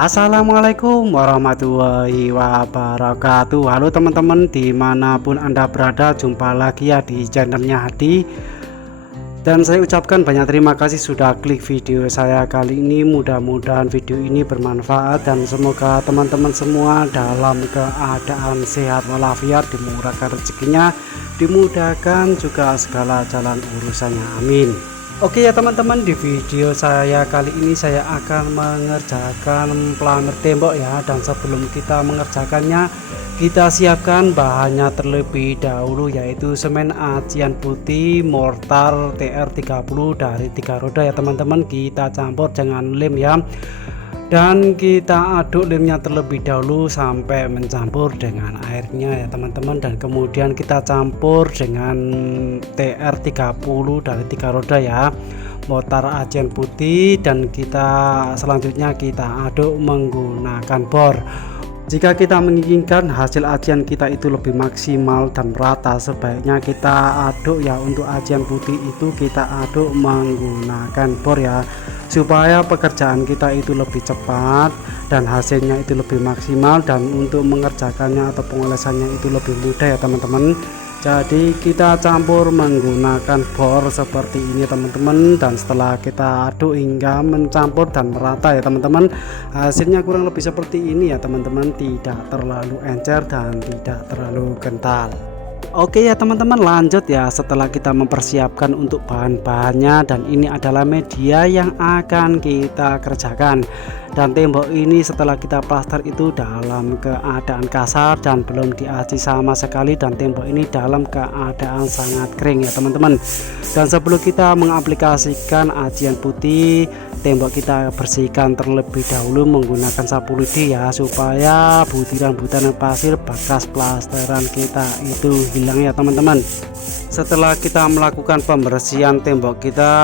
Assalamualaikum warahmatullahi wabarakatuh. Halo teman-teman, dimanapun anda berada, jumpa lagi ya di channelnya Hadi. Dan saya ucapkan banyak terima kasih sudah klik video saya kali ini. Mudah-mudahan video ini bermanfaat dan semoga teman-teman semua dalam keadaan sehat walafiat, dimurahkan rezekinya, dimudahkan juga segala jalan urusannya, amin. Oke ya teman-teman, di video saya kali ini saya akan mengerjakan pelamer tembok ya. Dan sebelum kita mengerjakannya, kita siapkan bahannya terlebih dahulu, yaitu semen acian putih mortar TR30 dari 3 roda ya teman-teman. Kita campur dengan lem ya, dan kita aduk lemnya terlebih dahulu sampai mencampur dengan airnya ya teman-teman. Dan kemudian kita campur dengan TR30 dari 3 roda ya, mortar acian putih, dan selanjutnya kita aduk menggunakan bor. Jika kita menginginkan hasil acian kita itu lebih maksimal dan merata, sebaiknya kita aduk ya. Untuk acian putih itu kita aduk menggunakan bor ya, supaya pekerjaan kita itu lebih cepat dan hasilnya itu lebih maksimal, dan untuk mengerjakannya atau pengolesannya itu lebih mudah ya teman-teman. Jadi kita campur menggunakan bor seperti ini teman-teman, dan setelah kita aduk hingga mencampur dan merata ya teman-teman, hasilnya kurang lebih seperti ini ya teman-teman, tidak terlalu encer dan tidak terlalu kental. Oke ya teman-teman, lanjut ya. Setelah kita mempersiapkan untuk bahan-bahannya, dan ini adalah media yang akan kita kerjakan. Dan tembok ini setelah kita plaster itu dalam keadaan kasar dan belum diaci sama sekali, dan tembok ini dalam keadaan sangat kering ya teman-teman. Dan sebelum kita mengaplikasikan acian putih, tembok kita bersihkan terlebih dahulu menggunakan sapu lidi ya, supaya butiran-butiran pasir bekas plasteran kita itu hilang ya teman-teman. Setelah kita melakukan pembersihan tembok kita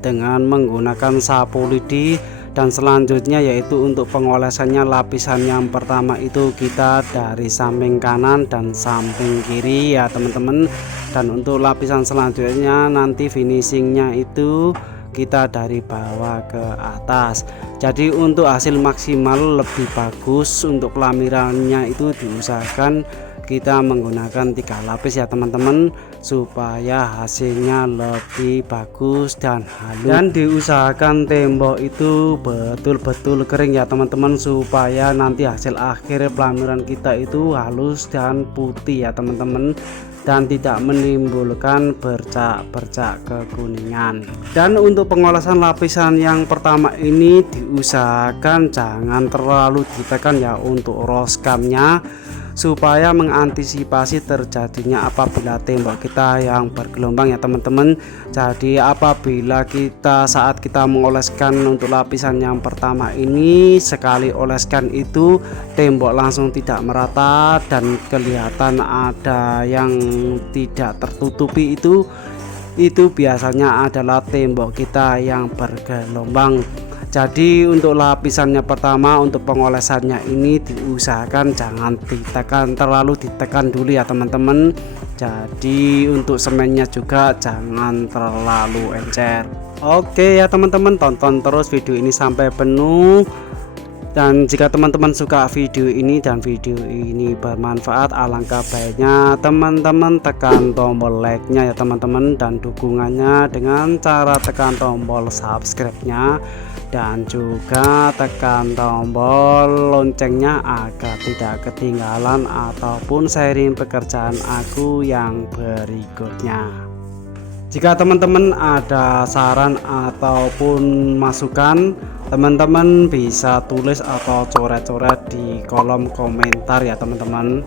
dengan menggunakan sapu lidi, dan selanjutnya yaitu untuk pengolesannya, lapisan yang pertama itu kita dari samping kanan dan samping kiri ya teman-teman. Dan untuk lapisan selanjutnya nanti finishingnya itu kita dari bawah ke atas. Jadi untuk hasil maksimal lebih bagus, untuk pelamirannya itu diusahakan kita menggunakan 3 lapis ya teman-teman, supaya hasilnya lebih bagus dan halus. Dan diusahakan tembok itu betul-betul kering ya teman-teman, supaya nanti hasil akhir pelamiran kita itu halus dan putih ya teman-teman, dan tidak menimbulkan bercak-bercak kekuningan. Dan untuk pengolasan lapisan yang pertama ini diusahakan jangan terlalu ditekan ya untuk roskamnya, supaya mengantisipasi terjadinya apabila tembok kita yang bergelombang ya teman-teman. Jadi apabila saat kita mengoleskan untuk lapisan yang pertama ini, sekali oleskan itu tembok langsung tidak merata dan kelihatan ada yang tidak tertutupi, itu biasanya adalah tembok kita yang bergelombang. Jadi untuk lapisannya pertama, untuk pengolesannya ini diusahakan jangan terlalu ditekan dulu ya teman-teman. Jadi untuk semennya juga jangan terlalu encer. Oke ya teman-teman, tonton terus video ini sampai penuh. Dan jika teman-teman suka video ini dan video ini bermanfaat, alangkah baiknya teman-teman tekan tombol like-nya ya teman-teman, dan dukungannya dengan cara tekan tombol subscribe-nya, dan juga tekan tombol loncengnya agar tidak ketinggalan ataupun sharing pekerjaan aku yang berikutnya. Jika teman-teman ada saran ataupun masukan, teman-teman bisa tulis atau coret-coret di kolom komentar ya teman-teman.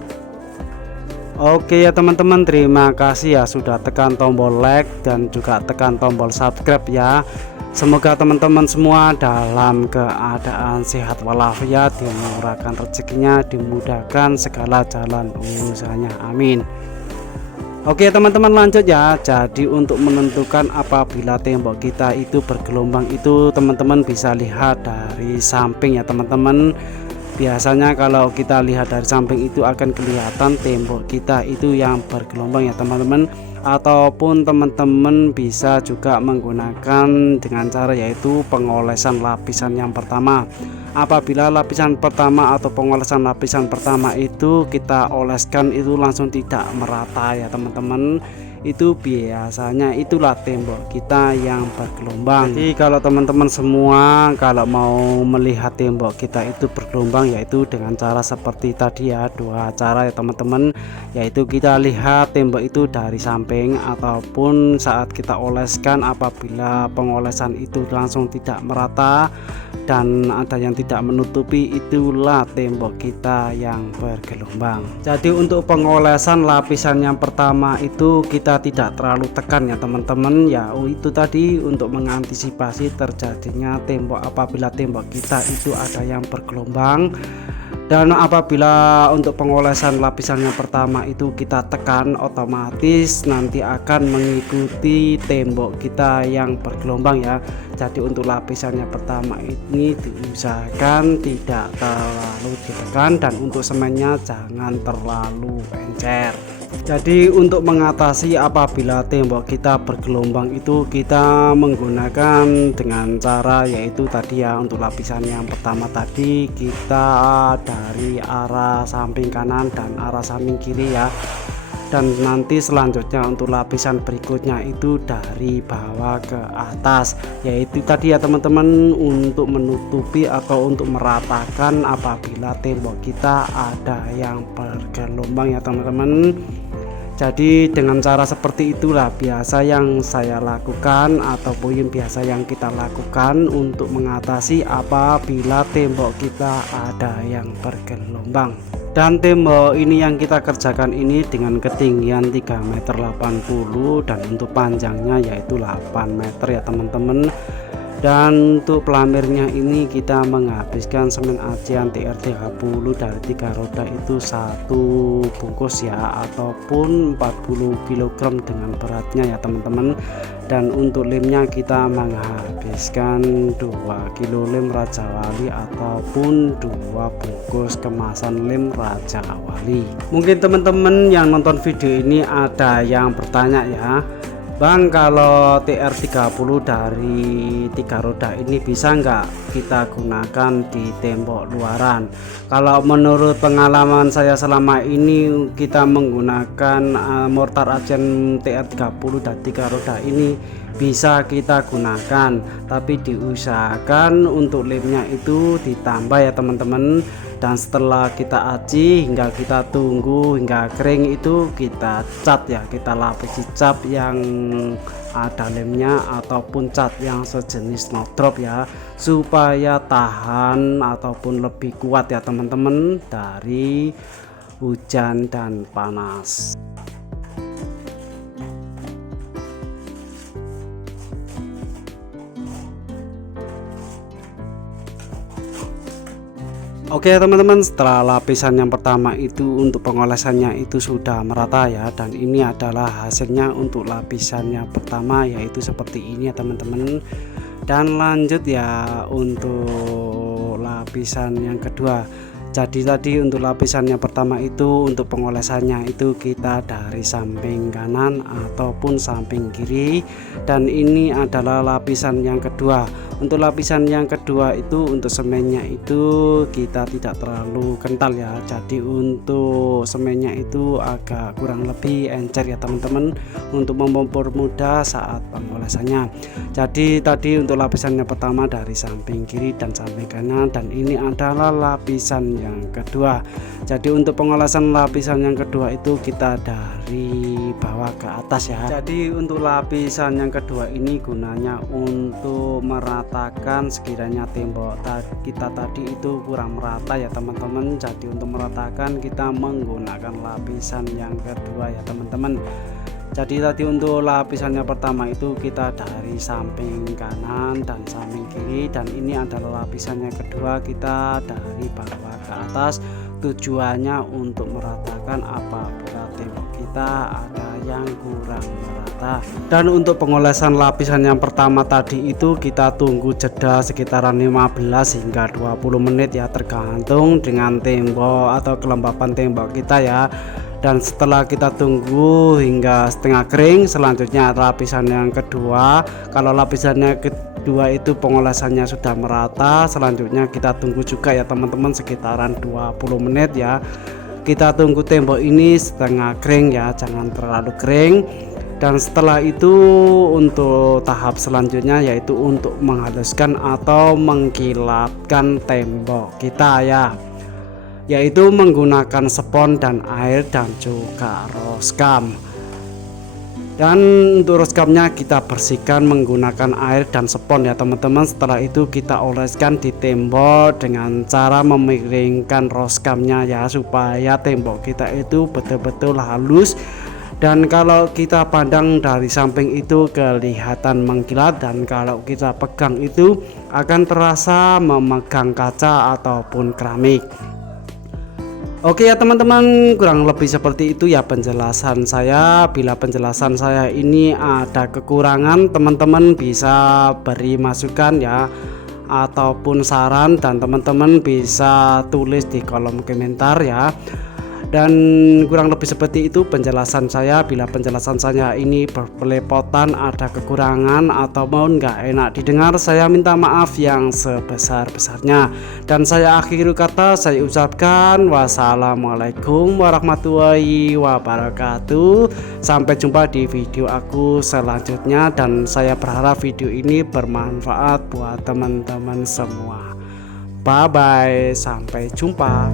Oke ya teman-teman, terima kasih ya sudah tekan tombol like dan juga tekan tombol subscribe ya. Semoga teman-teman semua dalam keadaan sehat walafiat, dimurahkan rezekinya, dimudahkan segala jalan usahanya, amin. Oke teman-teman, lanjut ya. Jadi untuk menentukan apabila tembok kita itu bergelombang itu teman-teman bisa lihat dari samping ya teman-teman. Biasanya kalau kita lihat dari samping itu akan kelihatan tembok kita itu yang bergelombang ya teman-teman, ataupun teman-teman bisa juga menggunakan dengan cara yaitu pengolesan lapisan yang pertama. Apabila lapisan pertama atau pengolesan lapisan pertama itu kita oleskan itu langsung tidak merata ya teman-teman, itu biasanya itulah tembok kita yang bergelombang. Jadi kalau teman-teman semua kalau mau melihat tembok kita itu bergelombang, yaitu dengan cara seperti tadi ya, dua cara ya teman-teman, yaitu kita lihat tembok itu dari samping ataupun saat kita oleskan. Apabila pengolesan itu langsung tidak merata dan ada yang tidak menutupi, itulah tembok kita yang bergelombang. Jadi untuk pengolesan lapisan yang pertama itu kita tidak terlalu tekan ya teman-teman ya, itu tadi untuk mengantisipasi terjadinya tembok apabila tembok kita itu ada yang bergelombang. Dan apabila untuk pengolesan lapisan yang pertama itu kita tekan, otomatis nanti akan mengikuti tembok kita yang bergelombang ya. Jadi untuk lapisan yang pertama ini diusahakan tidak terlalu ditekan, dan untuk semennya jangan terlalu encer. Jadi untuk mengatasi apabila tembok kita bergelombang itu kita menggunakan dengan cara yaitu tadi ya, untuk lapisan yang pertama tadi kita dari arah samping kanan dan arah samping kiri ya, dan nanti selanjutnya untuk lapisan berikutnya itu dari bawah ke atas, yaitu tadi ya teman-teman, untuk menutupi atau untuk meratakan apabila tembok kita ada yang bergelombang ya teman-teman. Jadi dengan cara seperti itulah biasa yang saya lakukan ataupun biasa yang kita lakukan untuk mengatasi apabila tembok kita ada yang bergelombang. Dan tembok ini yang kita kerjakan ini dengan ketinggian 3,80 m dan untuk panjangnya yaitu 8 meter ya teman-teman. Dan untuk pelamirnya ini kita menghabiskan semen Asean TR30 dari 3 roda itu 1 bungkus ya, ataupun 40 kg dengan beratnya ya teman-teman. Dan untuk lemnya kita menghabiskan 2 kilo lem Raja Wali ataupun 2 bungkus kemasan lem Raja Wali. Mungkin teman-teman yang nonton video ini ada yang bertanya ya, Bang, kalau TR30 dari 3 roda ini bisa nggak kita gunakan di tembok luaran? Kalau menurut pengalaman saya selama ini kita menggunakan mortar Asean TR30 dan 3 roda ini bisa kita gunakan, tapi diusahakan untuk lemnya itu ditambah ya teman-teman. Dan setelah kita aci hingga kita tunggu hingga kering itu kita cat ya, kita lapisi cat yang ada lemnya ataupun cat yang sejenis snowdrop ya, supaya tahan ataupun lebih kuat ya teman-teman dari hujan dan panas. Oke teman-teman, setelah lapisan yang pertama itu untuk pengolesannya itu sudah merata ya, dan ini adalah hasilnya untuk lapisan yang pertama yaitu seperti ini ya teman-teman. Dan lanjut ya untuk lapisan yang kedua. Jadi tadi untuk lapisan yang pertama itu untuk pengolesannya itu kita dari samping kanan ataupun samping kiri, dan ini adalah lapisan yang kedua. Untuk lapisan yang kedua itu untuk semennya itu kita tidak terlalu kental ya, jadi untuk semennya itu agak kurang lebih encer ya teman-teman, untuk mempermudah saat pengolesannya. Jadi tadi untuk lapisan yang pertama dari samping kiri dan samping kanan, dan ini adalah lapisan yang kedua. Jadi untuk pengolesan lapisan yang kedua itu kita dari bawah ke atas ya. Jadi untuk lapisan yang kedua ini gunanya untuk meratakan sekiranya tembok kita tadi itu kurang merata ya teman-teman. Jadi untuk meratakan kita menggunakan lapisan yang kedua ya teman-teman. Jadi tadi untuk lapisannya pertama itu kita dari samping kanan dan samping kiri, dan ini adalah lapisannya kedua kita dari bawah ke atas tujuannya untuk meratakan apabila tembok kita ada yang kurang merata. Dan untuk pengolesan lapisan yang pertama tadi itu kita tunggu jeda sekitaran 15 hingga 20 menit ya, tergantung dengan tembok atau kelembapan tembok kita ya. Dan setelah kita tunggu hingga setengah kering, selanjutnya lapisan yang kedua. Kalau lapisannya kedua itu pengolesannya sudah merata, selanjutnya kita tunggu juga ya teman-teman sekitaran 20 menit ya. Kita tunggu tembok ini setengah kering ya, jangan terlalu kering. Dan setelah itu untuk tahap selanjutnya yaitu untuk menghaluskan atau mengkilapkan tembok kita ya, yaitu menggunakan spons dan air dan juga roskam. Dan untuk roskamnya kita bersihkan menggunakan air dan spons ya teman-teman. Setelah itu kita oleskan di tembok dengan cara memiringkan roskamnya ya, supaya tembok kita itu betul-betul halus. Dan kalau kita pandang dari samping itu kelihatan mengkilat, dan kalau kita pegang itu akan terasa memegang kaca ataupun keramik. Oke ya teman-teman, kurang lebih seperti itu ya penjelasan saya. Bila penjelasan saya ini ada kekurangan, teman-teman bisa beri masukan ya, ataupun saran, dan teman-teman bisa tulis di kolom komentar ya. Dan kurang lebih seperti itu penjelasan saya. Bila penjelasan saya ini berbelepotan, ada kekurangan atau mau nggak enak didengar, saya minta maaf yang sebesar-besarnya. Dan saya akhiri kata, saya ucapkan wassalamualaikum warahmatullahi wabarakatuh. Sampai jumpa di video aku selanjutnya, dan saya berharap video ini bermanfaat buat teman-teman semua. Bye bye, sampai jumpa.